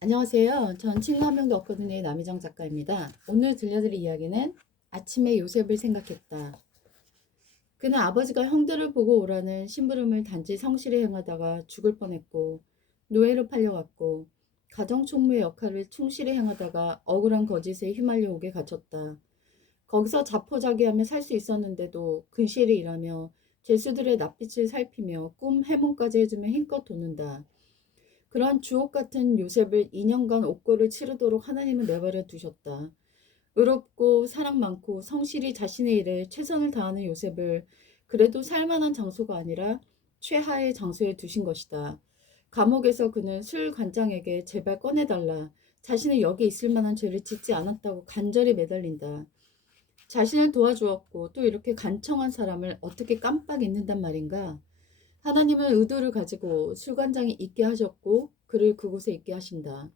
안녕하세요. 전 친구 한 명도 없거든요의 남희정 작가입니다. 오늘 들려드릴 이야기는 아침에 요셉을 생각했다. 그는 아버지가 형들을 보고 오라는 심부름을 단지 성실히 행하다가 죽을 뻔했고 노예로 팔려갔고 가정총무의 역할을 충실히 행하다가 억울한 거짓에 휘말려 오게 갇혔다. 거기서 자포자기하며 살 수 있었는데도 근실히 일하며 죄수들의 낯빛을 살피며 꿈 해몽까지 해주며 힘껏 돕는다. 그러한 주옥 같은 요셉을 2년간 옥고를 치르도록 하나님은 내버려 두셨다. 의롭고 사랑 많고 성실히 자신의 일에 최선을 다하는 요셉을 그래도 살만한 장소가 아니라 최하의 장소에 두신 것이다. 감옥에서 그는 술 관장에게 제발 꺼내달라. 자신은 여기 있을 만한 죄를 짓지 않았다고 간절히 매달린다. 자신을 도와주었고 또 이렇게 간청한 사람을 어떻게 깜빡 잊는단 말인가? 하나님은 의도를 가지고 술관장이 있게 하셨고 그를 그곳에 있게 하신다.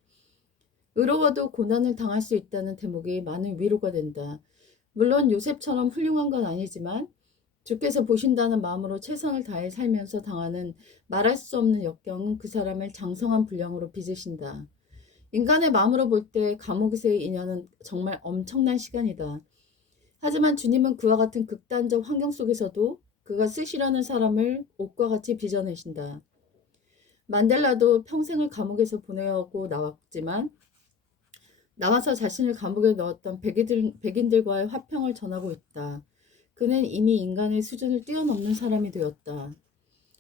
의로워도 고난을 당할 수 있다는 대목이 많은 위로가 된다. 물론 요셉처럼 훌륭한 건 아니지만 주께서 보신다는 마음으로 최선을 다해 살면서 당하는 말할 수 없는 역경은 그 사람을 장성한 분량으로 빚으신다. 인간의 마음으로 볼 때 감옥에서의 2년은 정말 엄청난 시간이다. 하지만 주님은 그와 같은 극단적 환경 속에서도 그가 쓰시려는 사람을 옷과 같이 빚어내신다. 만델라도 평생을 감옥에서 보내고 나왔지만 나와서 자신을 감옥에 넣었던 백인들, 백인들과의 화평을 전하고 있다. 그는 이미 인간의 수준을 뛰어넘는 사람이 되었다.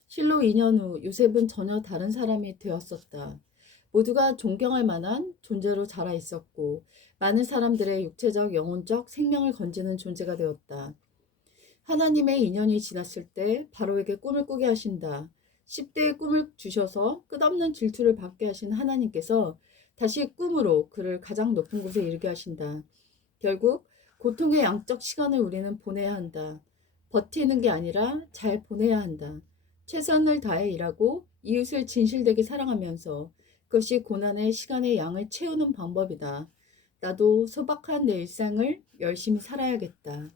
실로 2년 후 요셉은 전혀 다른 사람이 되었었다. 모두가 존경할 만한 존재로 자라 있었고 많은 사람들의 육체적, 영혼적 생명을 건지는 존재가 되었다. 하나님의 인연이 지났을 때 바로에게 꿈을 꾸게 하신다. 10대의 꿈을 주셔서 끝없는 질투를 받게 하신 하나님께서 다시 꿈으로 그를 가장 높은 곳에 이르게 하신다. 결국 고통의 양적 시간을 우리는 보내야 한다. 버티는 게 아니라 잘 보내야 한다. 최선을 다해 일하고 이웃을 진실되게 사랑하면서 그것이 고난의 시간의 양을 채우는 방법이다. 나도 소박한 내 일상을 열심히 살아야겠다.